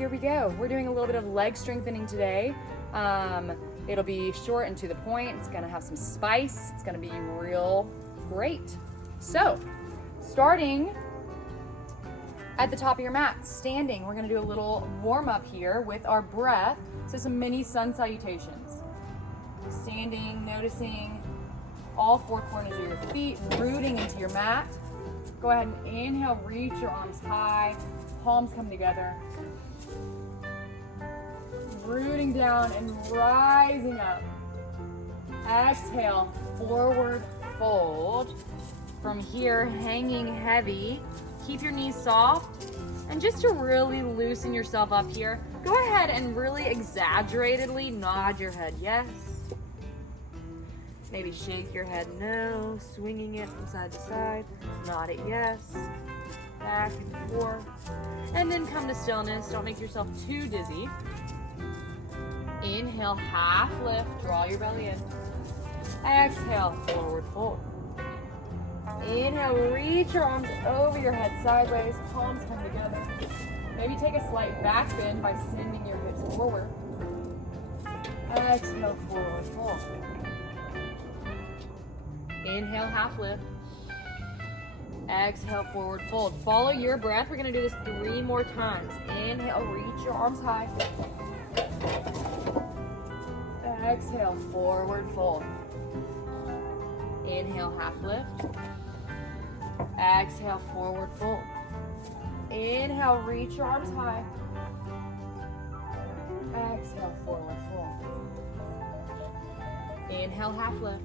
here we go. We're doing a little bit of leg strengthening today. It'll be short and to the point. It's gonna have some spice. It's gonna be real great. So, starting at the top of your mat, standing, we're gonna do a little warm up here with our breath. So some mini sun salutations. Standing, noticing all four corners of your feet, rooting into your mat. Go ahead and inhale, reach your arms high, palms come together. Rooting down and rising up. Exhale, forward fold. From here, hanging heavy. Keep your knees soft. And just to really loosen yourself up here, go ahead and really exaggeratedly nod your head yes. Maybe shake your head no, swinging it from side to side. Nod it yes. Back and forth. And then come to stillness. Don't make yourself too dizzy. Inhale, half lift, draw your belly in. Exhale, forward fold. Inhale, reach your arms over your head sideways, palms come together. Maybe take a slight back bend by sending your hips forward. Exhale, forward fold. Inhale, half lift. Exhale, forward fold. Follow your breath. We're gonna do this 3 more times. Inhale, reach your arms high. Exhale, forward fold. Inhale, half lift. Exhale, forward fold. Inhale, reach your arms high. Exhale, forward fold. Inhale, half lift.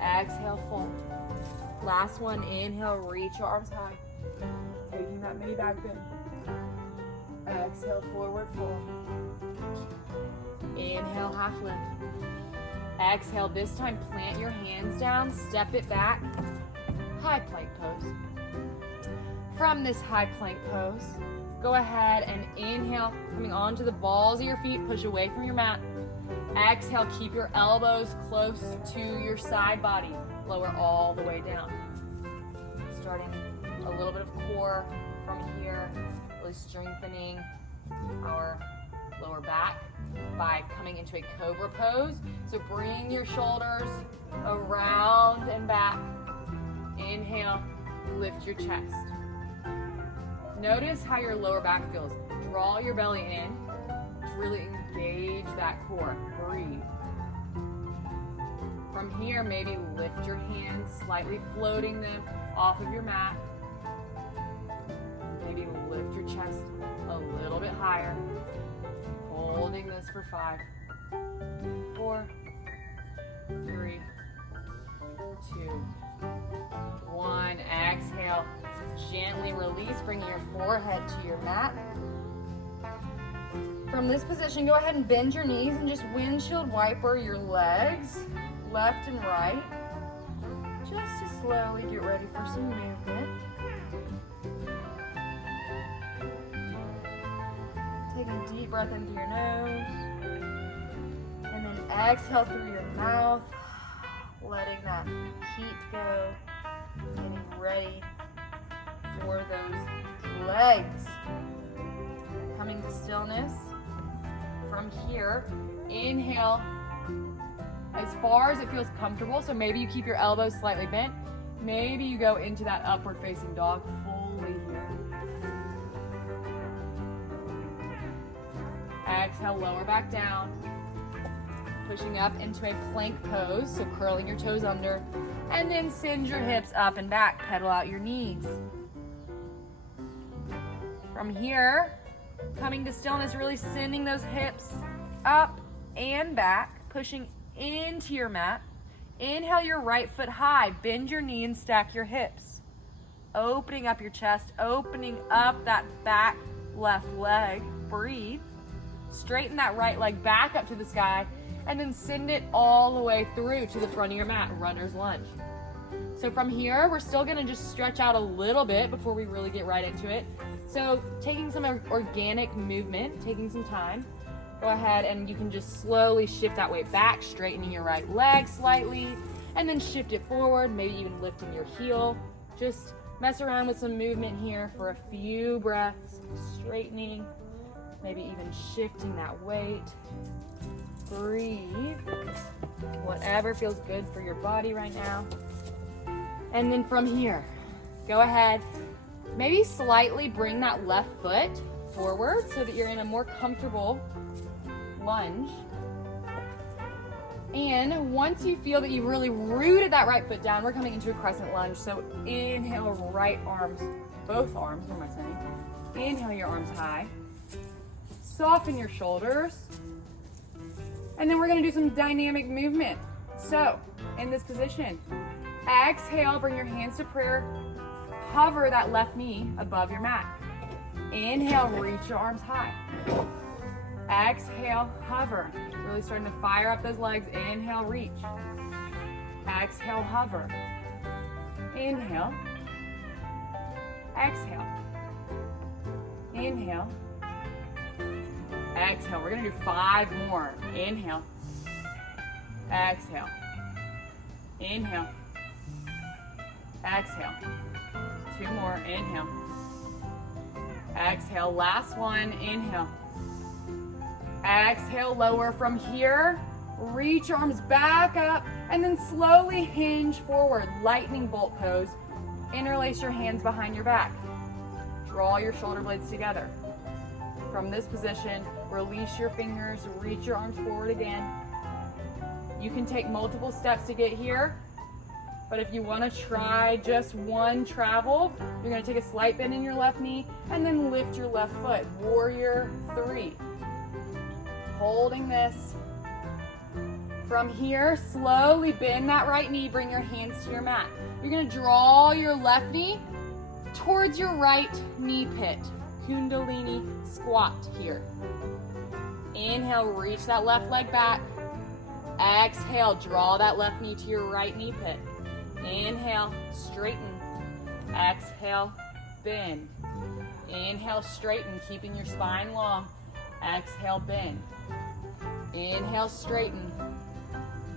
Exhale, fold. Last one, inhale, reach your arms high. Taking that mini back bend. Exhale, forward fold. Inhale, half lift. Exhale, this time plant your hands down, step it back. High plank pose. From this high plank pose, go ahead and inhale, coming onto the balls of your feet, push away from your mat. Exhale, keep your elbows close to your side body. Lower all the way down. Starting a little bit of core from here, really strengthening our lower back by coming into a cobra pose. So bring your shoulders around and back. Inhale, lift your chest. Notice how your lower back feels. Draw your belly in to really engage that core. Breathe. From here, maybe lift your hands, slightly floating them off of your mat. Maybe lift your chest a little bit higher. Holding this for 5, 4, 3, 2, 1. Exhale. Gently release, bringing your forehead to your mat. From this position, go ahead and bend your knees and just windshield wiper your legs, left and right. Just to slowly get ready for some movement. Take a deep breath into your nose. And then exhale through your mouth, letting that heat go, getting ready for those legs. Coming to stillness. From here, inhale as far as it feels comfortable. So maybe you keep your elbows slightly bent. Maybe you go into that upward facing dog fully here. Exhale, lower back down. Pushing up into a plank pose, so curling your toes under. And then send your hips up and back, pedal out your knees. From here, coming to stillness, really sending those hips up and back, pushing into your mat. Inhale your right foot high, bend your knee and stack your hips. Opening up your chest, opening up that back left leg. Breathe. Straighten that right leg back up to the sky, and then send it all the way through to the front of your mat, runner's lunge. So from here, we're still gonna just stretch out a little bit before we really get right into it. So taking some organic movement, taking some time, go ahead and you can just slowly shift that weight back, straightening your right leg slightly, and then shift it forward, maybe even lifting your heel. Just Mess around with some movement here for a few breaths, straightening, maybe even shifting that weight. Breathe, whatever feels good for your body right now. And then from here, go ahead, maybe slightly bring that left foot forward so that you're in a more comfortable lunge. And once you feel that you've really rooted that right foot down, we're coming into a crescent lunge. So inhale, right arms, both arms, what am I saying? Inhale your arms high. Soften your shoulders. And then we're gonna do some dynamic movement. So, in this position, exhale, bring your hands to prayer. Hover that left knee above your mat. Inhale, reach your arms high. Exhale, hover. Really starting to fire up those legs. Inhale, reach. Exhale, hover. Inhale. Exhale. Inhale. Exhale. We're going to do 5 more. Inhale. Exhale. Inhale. Exhale. 2 more. Inhale. Exhale. Last one. Inhale. Exhale, lower from here. Reach your arms back up and then slowly hinge forward. Lightning bolt pose. Interlace your hands behind your back. Draw your shoulder blades together. From this position, release your fingers, reach your arms forward again. You can take multiple steps to get here, but if you want to try just one travel, you're going to take a slight bend in your left knee and then lift your left foot. Warrior 3. Holding this. From here, slowly bend that right knee, bring your hands to your mat. You're going to draw your left knee towards your right knee pit. Kundalini squat here. Inhale, reach that left leg back. Exhale, draw that left knee to your right knee pit. Inhale, straighten. Exhale, bend. Inhale, straighten, keeping your spine long. Exhale, bend. Inhale, straighten.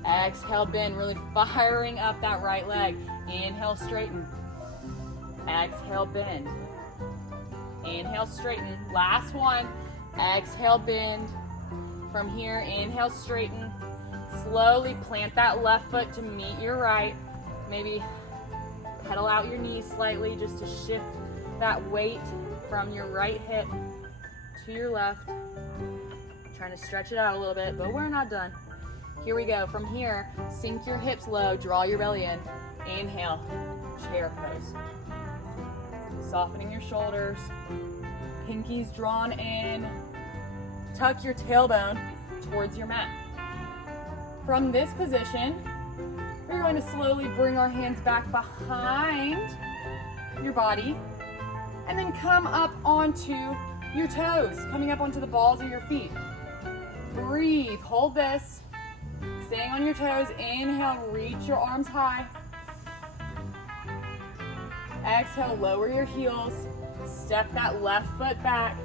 Exhale, bend, really firing up that right leg. Inhale, straighten. Exhale, bend. Inhale, straighten. Last one. Exhale, bend. From here, inhale, straighten. Slowly plant that left foot to meet your right. Maybe pedal out your knees slightly just to shift that weight from your right hip to your left. Trying to stretch it out a little bit, but we're not done. Here we go. From here, sink your hips low, draw your belly in. Inhale, chair pose. Softening your shoulders, pinkies drawn in. Tuck your tailbone towards your mat. From this position, we're going to slowly bring our hands back behind your body and then come up onto your toes, coming up onto the balls of your feet. Breathe, hold this. Staying on your toes, inhale, reach your arms high. Exhale, lower your heels. Step that left foot back.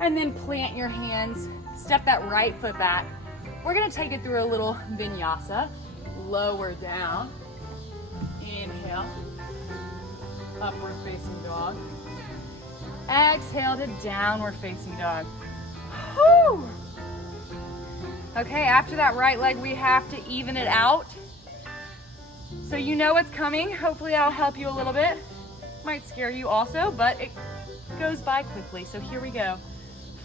And then plant your hands. Step that right foot back. We're gonna take it through a little vinyasa. Lower down. Inhale. Upward facing dog. Exhale to downward facing dog. Whew. Okay, after that right leg, we have to even it out. So you know what's coming. Hopefully that'll help you a little bit. Might scare you also, but it goes by quickly. So here we go.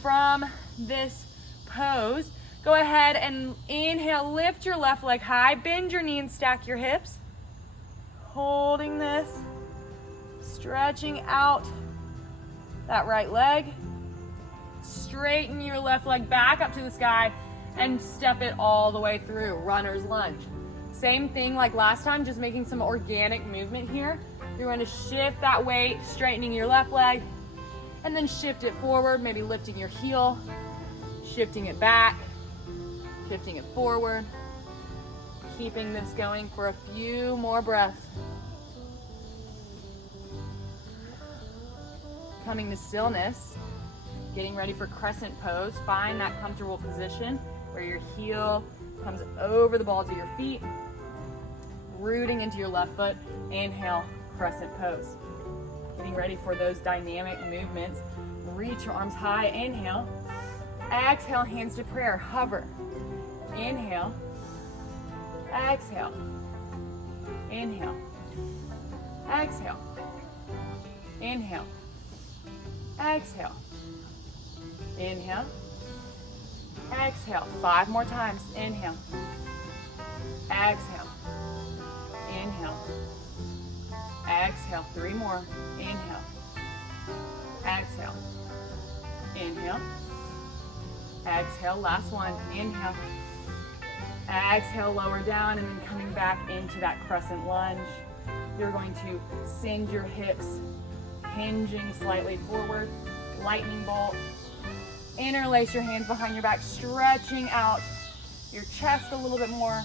From this pose, go ahead and inhale, lift your left leg high, bend your knee and stack your hips. Holding this, stretching out that right leg. Straighten your left leg back up to the sky and step it all the way through, runner's lunge. Same thing like last time, just making some organic movement here. You're going to shift that weight, straightening your left leg, and then shift it forward, maybe lifting your heel, shifting it back, shifting it forward. Keeping this going for a few more breaths. Coming to stillness, getting ready for crescent pose. Find that comfortable position where your heel comes over the balls of your feet, rooting into your left foot. Inhale, crescent pose. Getting ready for those dynamic movements. Reach your arms high, inhale. Exhale, hands to prayer, hover. Inhale. Exhale. Inhale. Exhale. Inhale. Exhale. Inhale. Exhale. 5 more times. Inhale. Exhale. Inhale. Exhale. 3 more. Inhale. Exhale. Inhale. Exhale. Last one. Inhale. Exhale, lower down, and then coming back into that crescent lunge. You're going to send your hips hinging slightly forward. Lightning bolt. Interlace your hands behind your back, stretching out your chest a little bit more.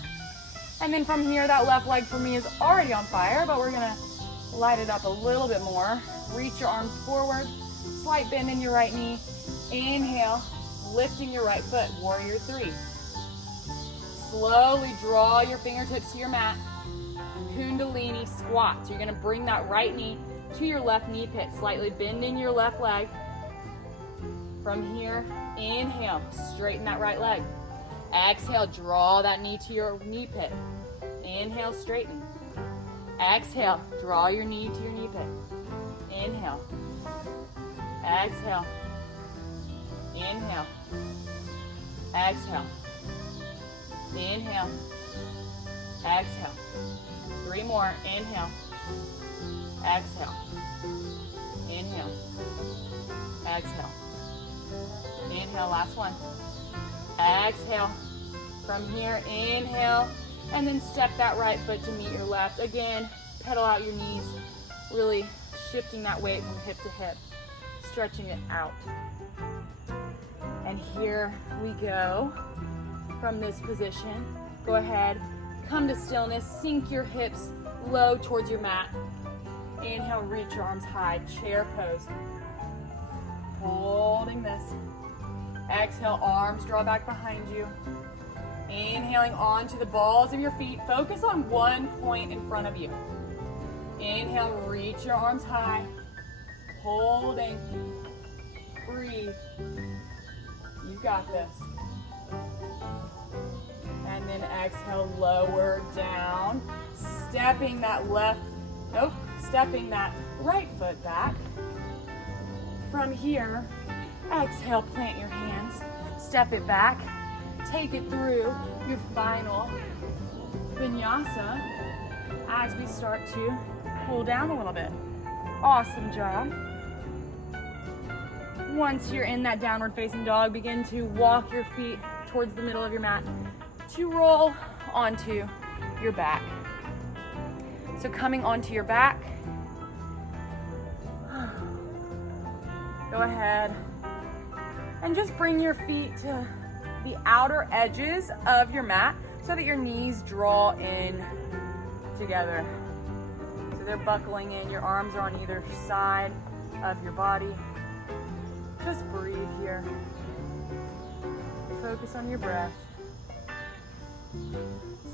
And then from here, that left leg for me is already on fire, but we're gonna light it up a little bit more. Reach your arms forward, slight bend in your right knee. Inhale, lifting your right foot, warrior 3. Slowly draw your fingertips to your mat. Kundalini squat. So you're gonna bring that right knee to your left knee pit, slightly bending your left leg. From here, inhale, straighten that right leg. Exhale, draw that knee to your knee pit. Inhale, straighten. Exhale, draw your knee to your knee pit. Inhale. Exhale. Inhale. Exhale. Inhale. Exhale. 3 more. Inhale. Exhale. Inhale. Exhale. Inhale, last one. Exhale. From here, inhale, and then step that right foot to meet your left. Again, pedal out your knees, really shifting that weight from hip to hip, stretching it out. And here we go. From this position, go ahead, come to stillness, sink your hips low towards your mat. Inhale, reach your arms high, chair pose. Holding this. Exhale, arms draw back behind you. Inhaling onto the balls of your feet. Focus on one point in front of you. Inhale, reach your arms high. Holding. Breathe. You got this. And then exhale, lower down. Stepping that right foot back. From here, exhale, plant your hands, step it back, take it through your final vinyasa as we start to pull down a little bit. Awesome job. Once you're in that downward facing dog, begin to walk your feet towards the middle of your mat to roll onto your back. So coming onto your back, go ahead and just bring your feet to the outer edges of your mat so that your knees draw in together. So they're buckling in, your arms are on either side of your body. Just breathe here. Focus on your breath.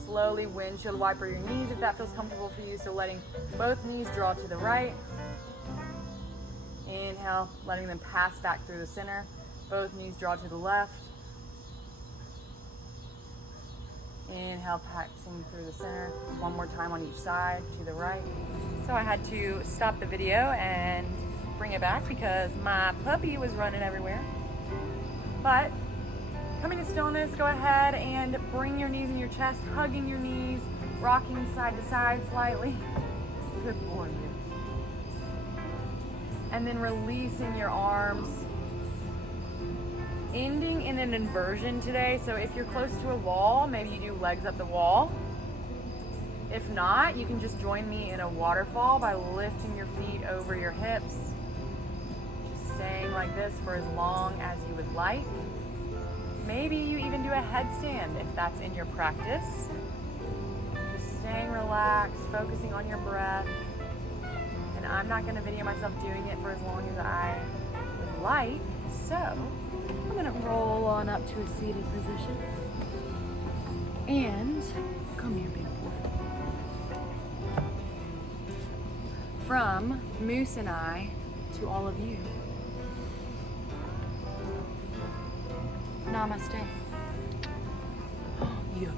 Slowly windshield wiper your knees if that feels comfortable for you. So letting both knees draw to the right. Inhale, letting them pass back through the center. Both knees draw to the left. Inhale, passing through the center. One more time on each side, to the right. So I had to stop the video and bring it back because my puppy was running everywhere. But coming to stillness, go ahead and bring your knees in your chest, hugging your knees, rocking side to side slightly. Good boy. And then releasing your arms. Ending in an inversion today. So if you're close to a wall, maybe you do legs up the wall. If not, you can just join me in a waterfall by lifting your feet over your hips. Just staying like this for as long as you would like. Maybe you even do a headstand if that's in your practice. Just staying relaxed, focusing on your breath. And I'm not going to video myself doing it for as long as I would like. So I'm going to roll on up to a seated position. And come here, big boy. From Moose and I to all of you, namaste. Yeah.